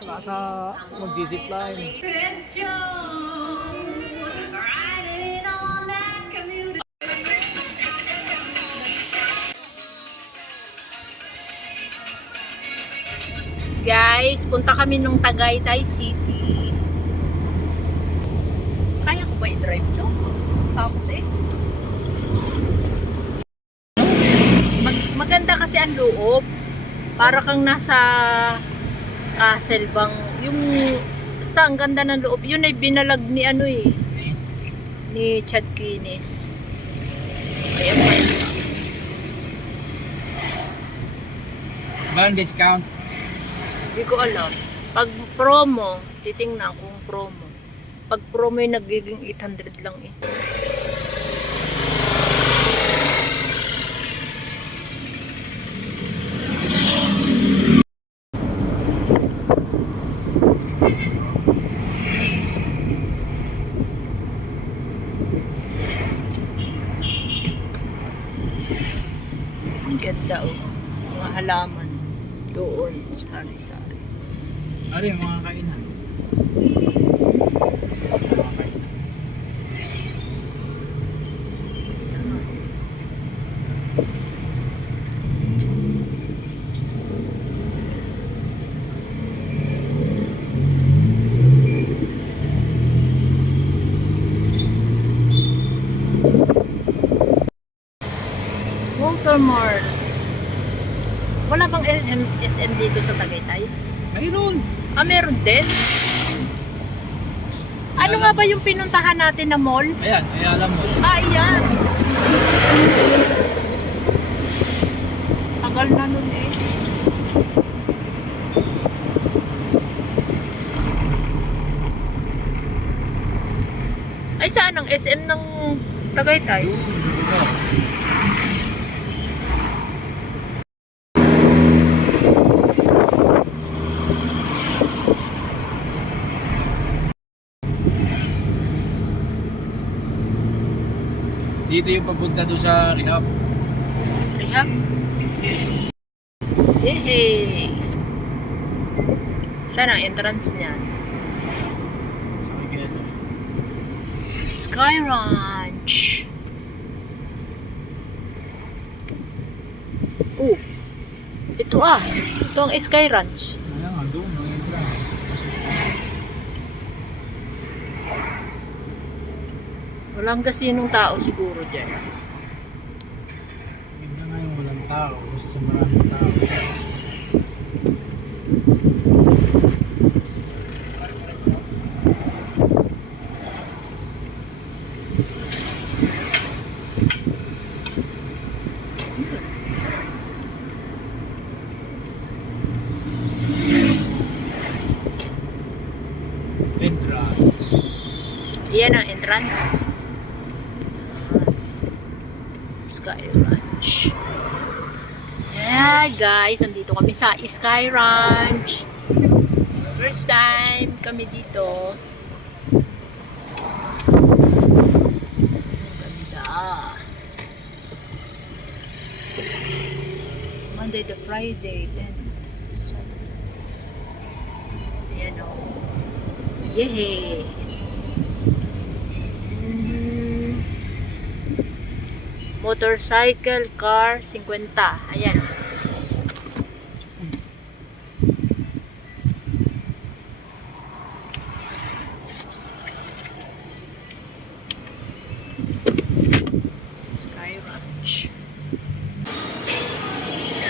Nasa mag-zipline. Guys, punta kami nung Tagaytay City. Kaya ko ba i-drive to? Takot eh. Maganda kasi ang loob. Para kang nasa castle bang. Yung basta ang ganda ng loob. Yun ay binalag ni ano eh. Ni Chad Guinness. Kaya ba? Ba ang discount? Hindi ko alam. Pag promo, titingnan kung promo. Pag promo ay nagiging 800 lang eh. Ang ganda oh. Mga halaman doon sa Hari-Sari. Ano yung mga kainan? Walter Mart. Wala bang SM dito sa Tagaytay? Mayroon. Ah, meron din? Ano nga ba yung pinuntahan natin na mall? Ayan, kaya alam mo. Ah, iyan. Tagal na nun eh. Ay, saan ang SM ng Tagaytay? Dito yung papunta doon sa rehab. Rehab? Yehey! Saan ang entrance niyan? Sa may ganito. Sky Ranch. Oh, ito ah. Ito ang Sky Ranch. Ayan nga, doon. Ang entrance. Walang kasinong tao siguro dyan. Ganda nga yung walang tao. Basta maraming tao. Entrance. Iyan ang entrance. Sky Ranch. Yeah, guys, andito kami sa Sky Ranch. First time kami dito. Ganda. Monday to Friday, then ayan o. Yehey! Motorcycle, car, 50. Ayan. Sky Ranch.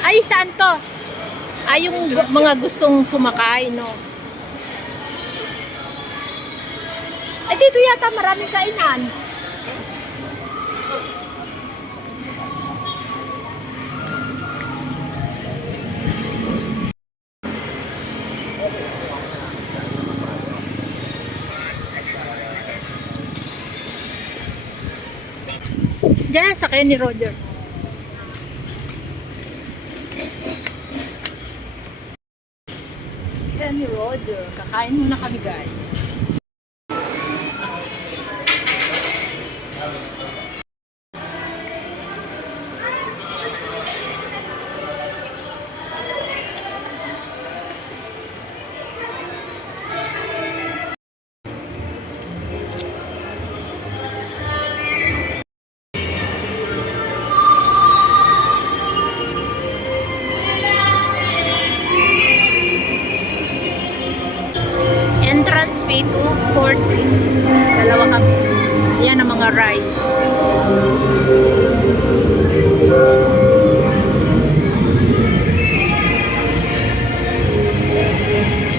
Ay, saan to? Ay, yung mga gustong sumakay, no? Ay, dito yata maraming kainan. Diyan sa ni Roger. Kenny Roger. Kakain muna kami, guys. Advance fee 240. Dalawa kami. Yan ang mga rides.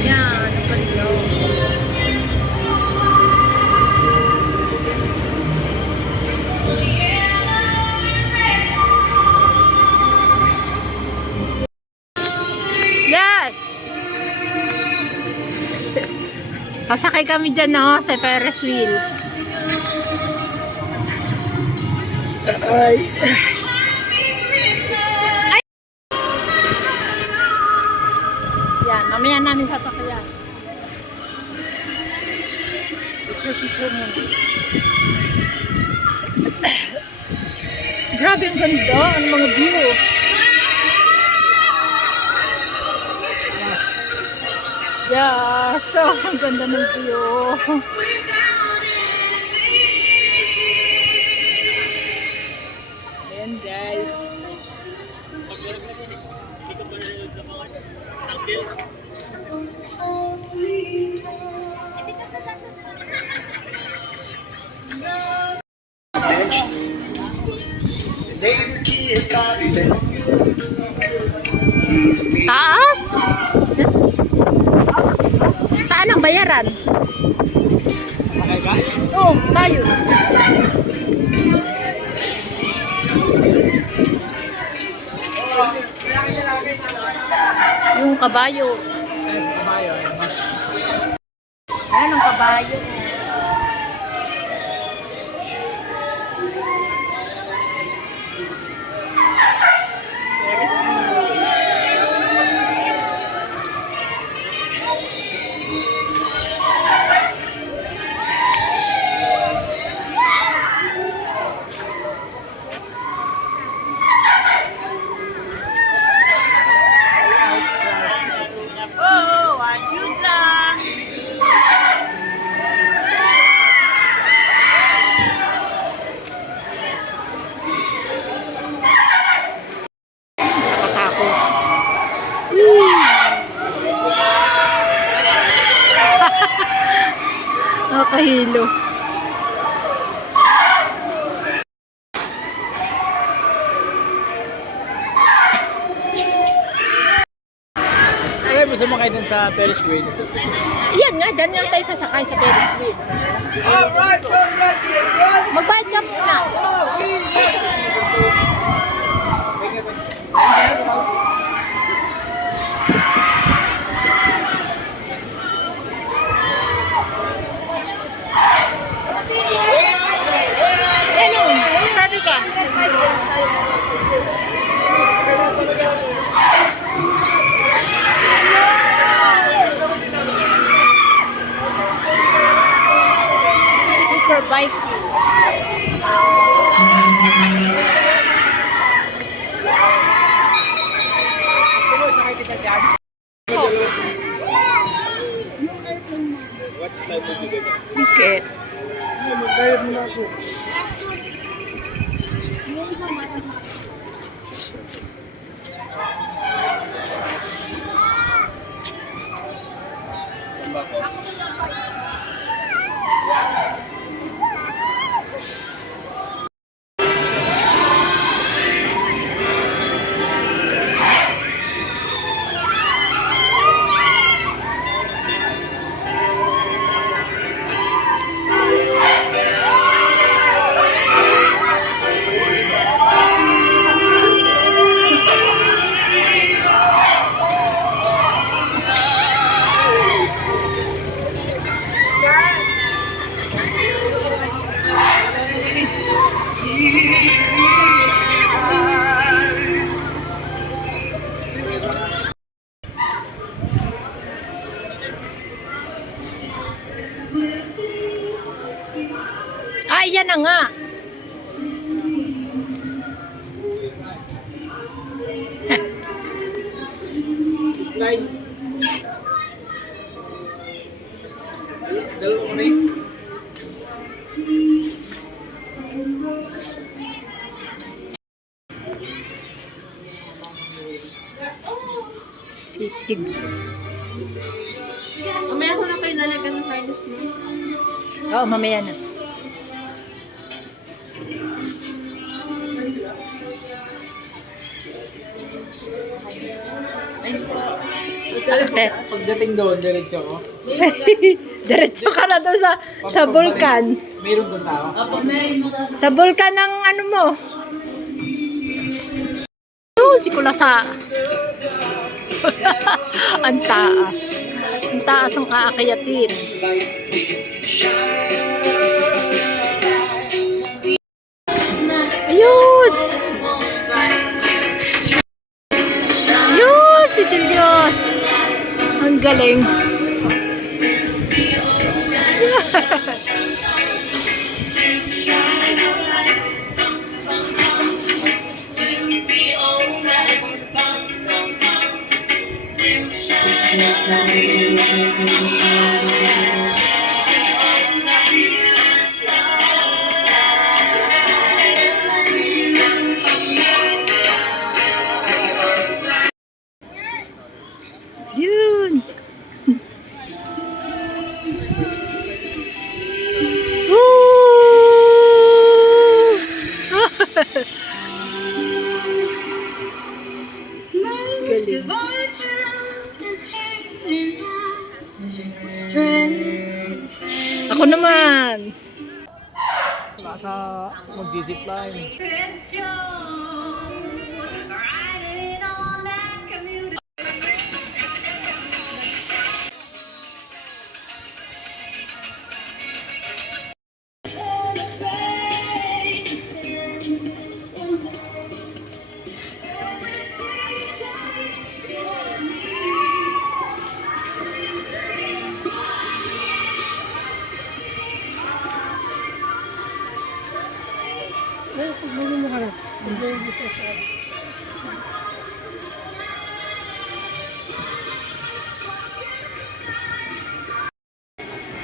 Yan, ang ganda. Yes! Sasakay kami dyan, no? Sa Ferris wheel. Ay. Ay! Yan, mamaya namin sasakyan. Picture mo. Grabe ang ganda. Ang mga view. Yes, so ang ganda ng view. Ayan guys. Taas? Yes. Saan ang bayaran? Okay ba? Oo, tayo. Yung kabayo. Ayun, sa kabayo. Ayan ang kabayo. Oh, ayuda! Nakatakot. Nakahilo. Ayaw mo sumakay dun sa Ferris wheel. Yan nga, dyan nga tayo sasakay sa Ferris wheel. Magbayad ka muna. Ano? Sabi ka? Super bike. Gusto mo, sakay kita dyan? Okay. Magbayad mo na ako. Ay, yan na nga. Line. Dalawa ko na yun. Safety. Mamaya ko na kayo lalagyan ng harness mo. Oo, mamaya na. Okay. Pagdating doon, diretso ako. Diretso ka na doon sa bulkan. Mayroon doon tao. Sa bulkan ng ano mo. Yun, si Kulasa. Ang taas. Ang taas ang aakyatin. Ayun! Ayun, si Diyos! Ang galing. Yun! Most of our time is hanging out with friends and family. Ako naman! Nasa mag-zip line.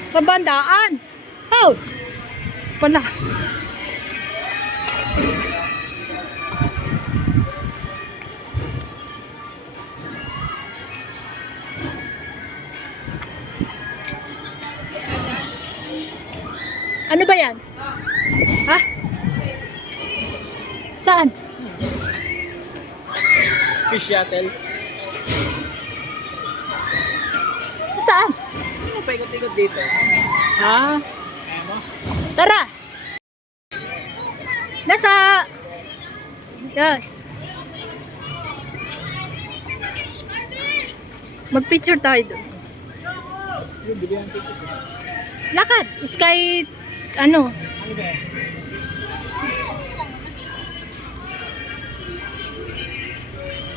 Sa bandaan! Oh! Pala. Ano ba yan? Ha? Saan? Space shuttle. Saan? Ano pa ikot-ikot dito? Ha? Ayan mo. Tara! Nasa... Yes. Mag-picture tayo doon. Yung bili ang ticket. Lakad! Sky... Ano? Ano ba yan?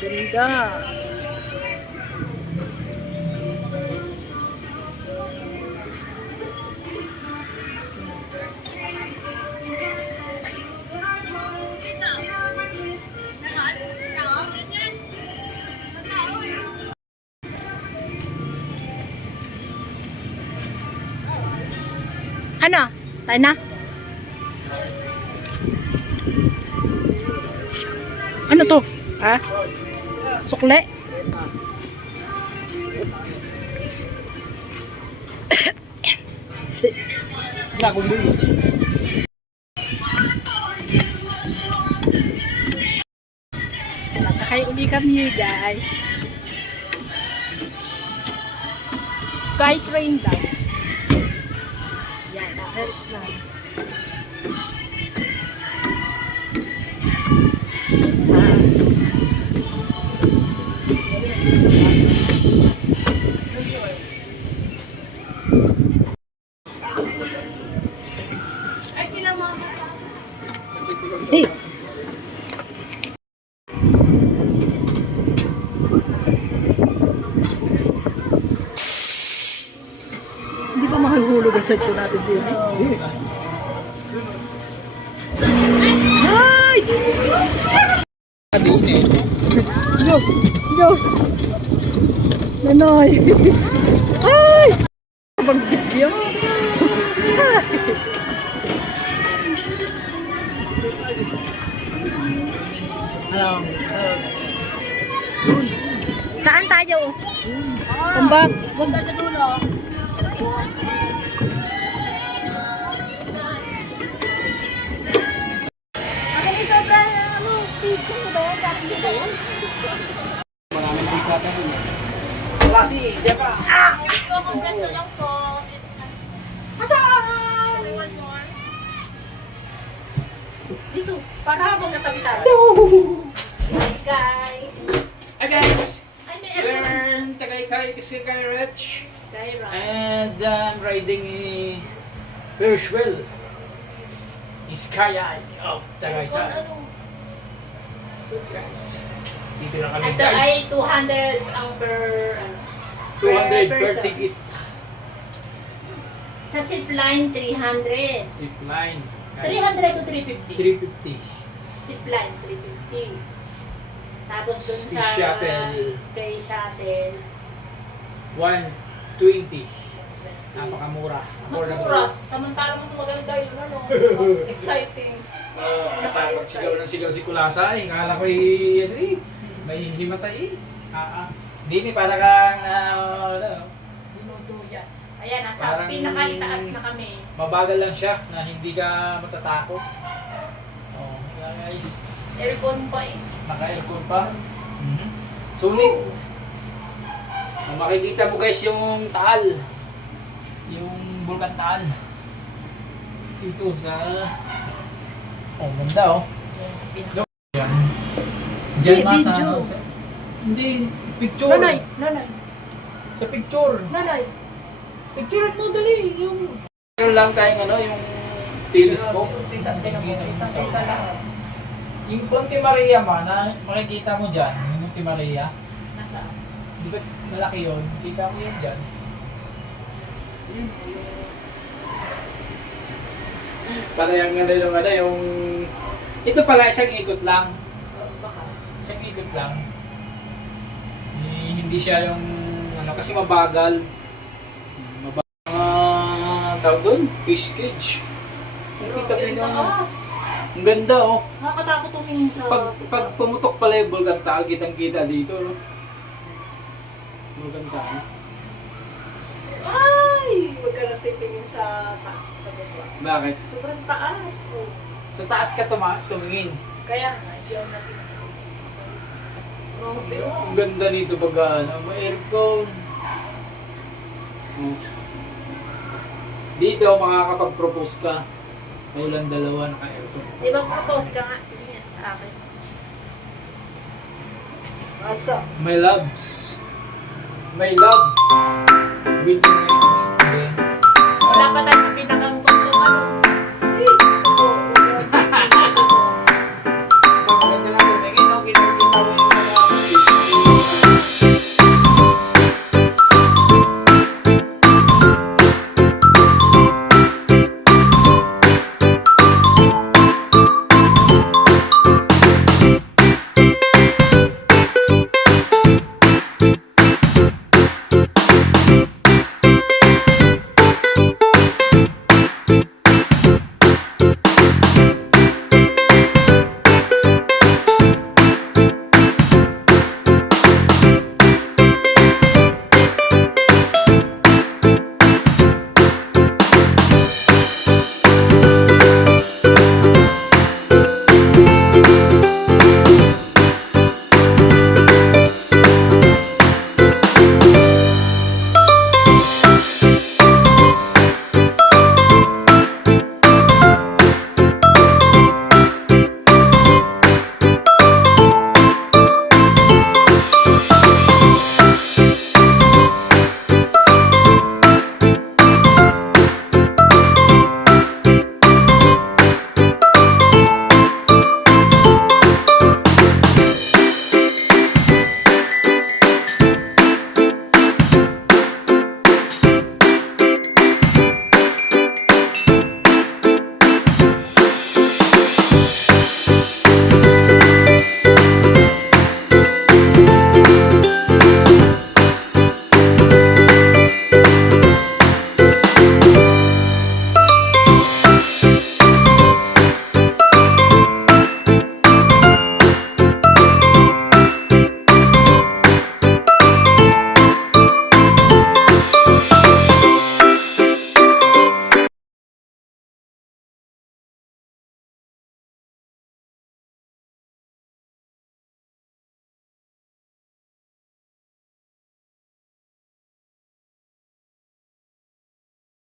Ganda. Ano? Tayo na? Ano to? Ha? Sukle? Si Dragon Ball. Sasakay uli kami guys. Skytrain daw. Yan, help na. Taas. Hey. Hindi ba mahuhulog ang cellphone natin din? Ay! Kadin eh. Diyos! Diyos! Nanoy! Ay! Abang video! Ano? Saan tayo? Kumbag. Huwag ka sa dulo. Maraming pang sa atin. Klase, diyan ka. Compress na lang po. Dito, para habang katabi tayo. Hi guys. Hi guys! Ay, may We're aircon. in Tagaytay, Skyridge. Skyrise. And I'm riding a Pershwell. Sky Eye of Tagaytay. Ano? Guys, dito na kami Ito ay guys. 200 ang per, ano, 200 per person. ticket. Sa zipline, 300. Zipline. Guys, 300 to 350. 350. Zipline, 350. Tapos dun Ski sa shuttle. Sky Shuttle, 120. Napakamura. mas Affordable. mura. Samantala mas maganda yun, ano? Exciting. Sigaw ng sigaw si Kulasay. Kala ko may himatay Hindi ni para kang Dinuduyan. Ayan, nasa Parang- pinakaitaas na kami. mabagal lang siya na hindi ka matatakot. Oh, guys. Aircon pa eh. Naka-aircon pa. Sulit. Kung makikita mo guys yung Taal. Yung Bulkan Taal. Dito sa... Oh, ganda oh. Yan. Diyan Hindi, masa... video. Hindi, picture. Nanay, nanay, Sa picture. nanay. Picture mo dali. Yung... Meron lang tayong ano, yung telescope. Kita lahat. Yung Ponte Maria ma, na makikita mo dyan, yung Ponte Maria. Nasaan? Di ba malaki yun? Kita mo yun dyan. Para yung ano yung ano yung... Ito pala isang ikot lang. Baka. Isang ikot lang. Hindi siya yung ano kasi mabagal. Tawag doon? Fish cage. Nakita mo yun yung... Taas. Ang ganda oh. Nakakatakot tumingin sa... Pag pumutok pala yung Bulkan Taal, kitang-kita dito. No? Bulkan Taal. Ay! Huwag ka lang titingin sa baba. Bakit? Sobrang taas. Oh. Sa taas ka tumingin. Kaya nga, hindi ako natingin sa baba. Grabe, oh. Ang ganda nito pag ano, may aircon. Oh. Dito makakapag-propose ka. Kayo lang dalawa naka-aircon. Di ba propose ka nga? Sige yan sa akin. Asa? My loves. My love. Building my... Wala pa tayo sa